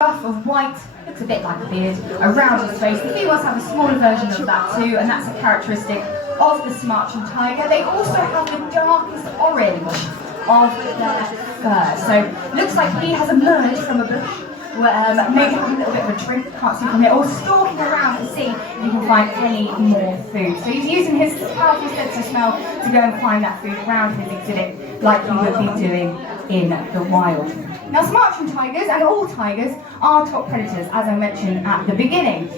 Ruff of white, looks a bit like a beard, around his face. The females have a smaller version of that too, and that's a characteristic of the Sumatran tiger. They also have the darkest orange of their fur. So looks like he has emerged from a bush, maybe having a little bit of a drink, can't see from here, or stalking around to see if he can find any more food. So he's using his powerful sense of smell to go and find that food around his exhibit, like he would be doing in the wild. Now, Sumatran tigers, and all tigers, are top predators, as I mentioned at the beginning.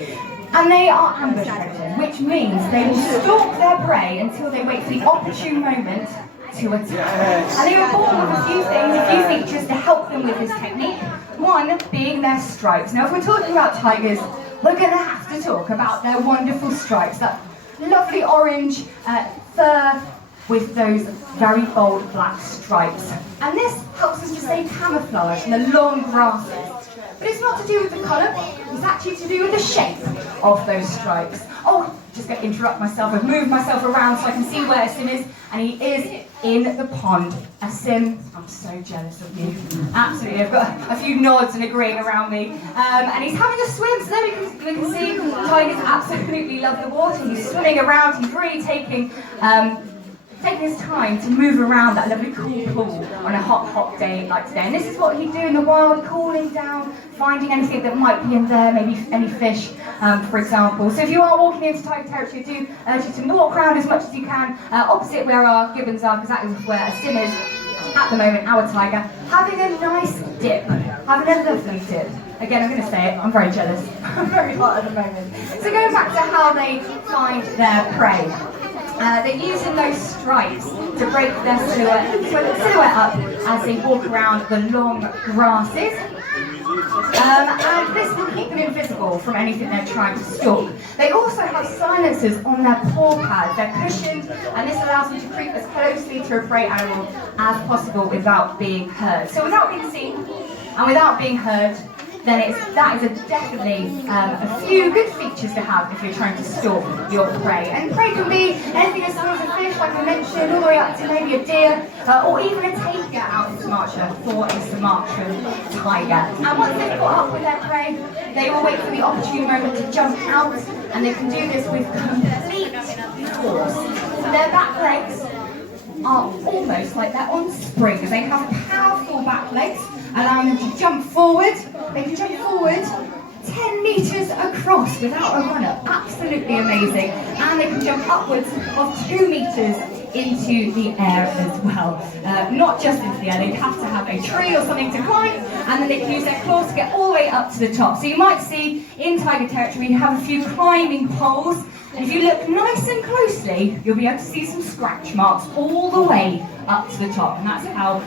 And they are ambush predators, which means they will stalk their prey until they wait for the opportune moment to attack. And they are born with a few features to help them with this technique. One being their stripes. Now, if we're talking about tigers, we're going to have to talk about their wonderful stripes. That lovely orange fur with those very bold black stripes. And this helps us to stay camouflaged in the long grasses. But it's not to do with the colour, it's actually to do with the shape of those stripes. Oh, just going to interrupt myself, I've moved myself around so I can see where Asim is, and he is in the pond. Asim, I'm so jealous of you. Absolutely, I've got a few nods and agreeing around me. And he's having a swim, so there we can see tigers absolutely love the water. He's swimming around, he's really taking his time to move around that lovely cool pool on a hot day like today. And this is what he'd do in the wild, cooling down, finding anything that might be in there, maybe any fish, for example. So if you are walking into tiger territory, I do urge you to walk around as much as you can, opposite where our gibbons are, because that is where Asim is at the moment, our tiger, having a nice dip, having a lovely dip. Again, I'm going to say it, I'm very jealous. I'm very hot at the moment. So going back to how they find their prey. They're using those stripes to break their silhouette up as they walk around the long grasses. And this will keep them invisible from anything they're trying to stalk. They also have silencers on their paw pads. They're cushioned, and this allows them to creep as closely to a prey animal as possible without being heard. So without being seen and without being heard, then that is definitely a few good features to have if you're trying to stalk your prey. And prey can be anything as small as a fish, like I mentioned, all the way up to maybe a deer, or even a tiger out in Sumatra for a Sumatran tiger. And once they've caught up with their prey, they will wait for the opportune moment to jump out, and they can do this with complete force. So their back legs are almost like they're on springs. They have powerful back legs, allowing them to jump forward. They can jump forward 10 metres across without a runner. Absolutely amazing. And they can jump upwards of 2 metres into the air as well. Not just into the air, they have to have a tree or something to climb, and then they can use their claws to get all the way up to the top. So you might see in tiger territory you have a few climbing poles, and if you look nice and closely, you'll be able to see some scratch marks all the way up to the top, and that's how